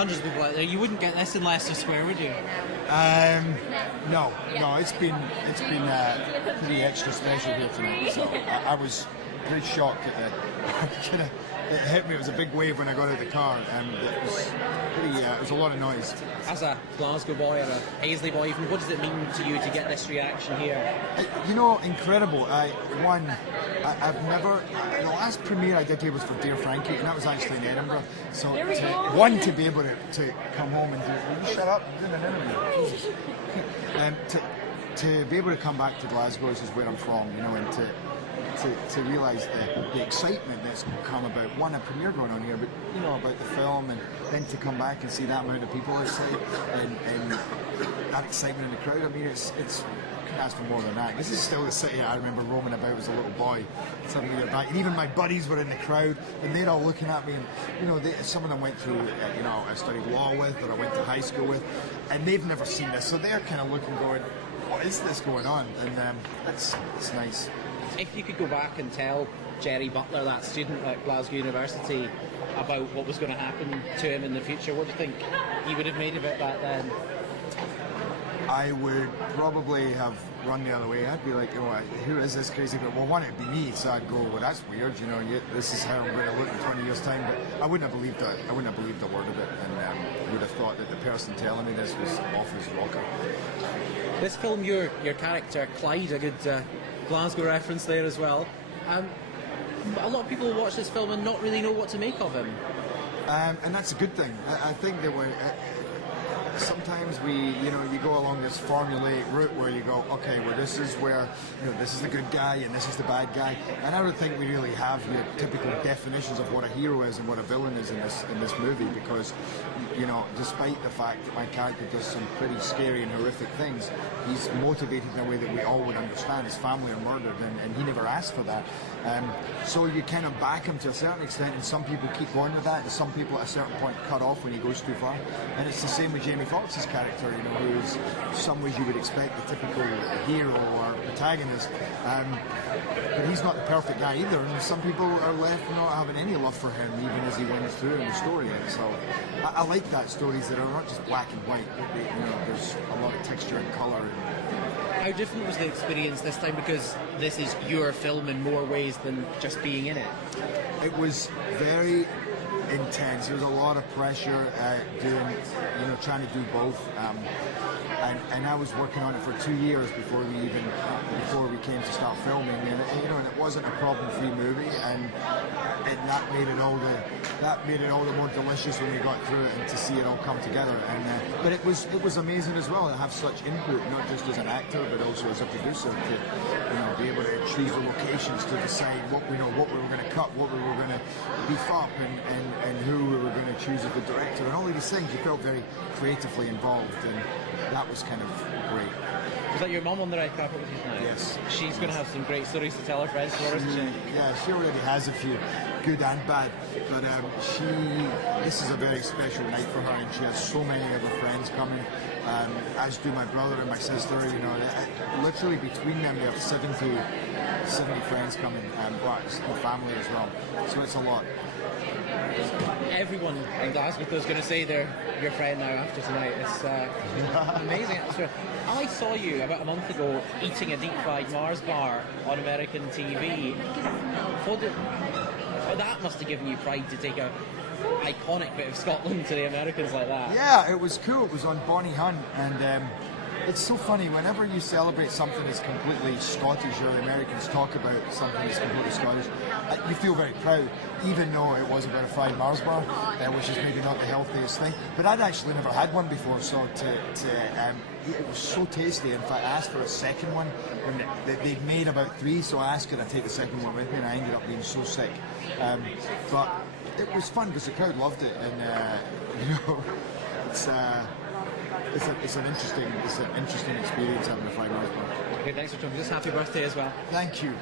hundreds of people out there. You wouldn't get this in Leicester Square, would you? No. It's been pretty extra special here tonight. So I was pretty shocked at the it hit me. It was a big wave when I got out of the car, and it was pretty. It was a lot of noise. As a Glasgow boy or a Paisley boy, even, what does it mean to you to get this reaction here? Incredible. I've never. The last premiere I did here was for Dear Frankie, and that was actually in Edinburgh. So to be able to come home and do. Will you shut up? I'm doing an interview. To be able to come back to Glasgow, which is where I'm from, and to realise the excitement that's come about a premiere going on here, but about the film, and then to come back and see that amount of people outside and that excitement in the crowd. I mean, it's couldn't ask for more than that. This is still the city I remember roaming about as a little boy. Suddenly they're back, and even my buddies were in the crowd, and they're all looking at me. And some of them went through, I studied law with, or I went to high school with, and they've never seen this, so they're kind of looking, going, "What is this going on?" And it's nice. If you could go back and tell Gerard Butler, that student at Glasgow University, about what was going to happen to him in the future, what do you think he would have made of it back then? I would probably have run the other way. I'd be like, who is this crazy? But it'd be me. So I'd go, well, that's weird. This is how I'm going to look in 20 years' time. But I wouldn't have believed it. I wouldn't have believed a word of it, and would have thought that the person telling me this was off his rocker. This film, your character Clyde, a good Glasgow reference there as well. A lot of people watch this film and not really know what to make of him. And that's a good thing. I think that sometimes you go along this formulaic route where you go, okay, well, this is where, this is the good guy and this is the bad guy. And I don't think we really have your typical definitions of what a hero is and what a villain is in this movie, because, despite the fact that my character does some pretty scary and horrific things, he's motivated in a way that we all would understand. His family are murdered, and he never asked for that. So you kind of back him to a certain extent, and some people keep going with that, and some people at a certain point cut off when he goes too far. And it's the same with Jamie Foxx's character, who is, in some ways you would expect the typical hero or protagonist, but he's not the perfect guy either, and some people are left not having any love for him even as he went through in the story. And so I like that, stories that are not just black and white, there's a lot of texture and colour. How different was the experience this time, because this is your film in more ways than just being in it? It was very intense. There was a lot of pressure trying to do both. And I was working on it for 2 years before we came to start filming, and it wasn't a problem-free movie, and that made it all the more delicious when we got through it and to see it all come together. And but it was amazing as well to have such input, not just as an actor but also as a producer, to be able to choose the locations, to decide what we were going to cut, what we were going to beef up, and who we were going to choose as the director, and all of these things. You felt very creatively involved, and that was kind of great. Was that your mum on the red carpet with you tonight? Yes. She's going to have some great stories to tell her friends for us, isn't she? Yeah, she already has a few, good and bad. But this is a very special night for her, and she has so many of her friends coming, as do my brother and my sister. Literally between them, they have 70 friends coming, and family as well. So it's a lot. Everyone in Glasgow is going to say they're your friend now after tonight. It's amazing. I saw you about a month ago eating a deep-fried Mars bar on American TV. That must have given you pride to take a iconic bit of Scotland to the Americans like that. Yeah, it was cool. It was on Bonnie Hunt, and it's so funny, whenever you celebrate something that's completely Scottish, or the Americans talk about something that's completely Scottish, you feel very proud, even though it was about a fried Mars bar, which is maybe not the healthiest thing. But I'd actually never had one before, so it was so tasty. In fact, I asked for a second one, and they'd made about 3, so I asked could I take the second one with me, and I ended up being so sick. But it was fun because the crowd loved it, and it's an interesting experience having a fried Mars bar. Okay, thanks for joining us. Happy birthday as well. Thank you.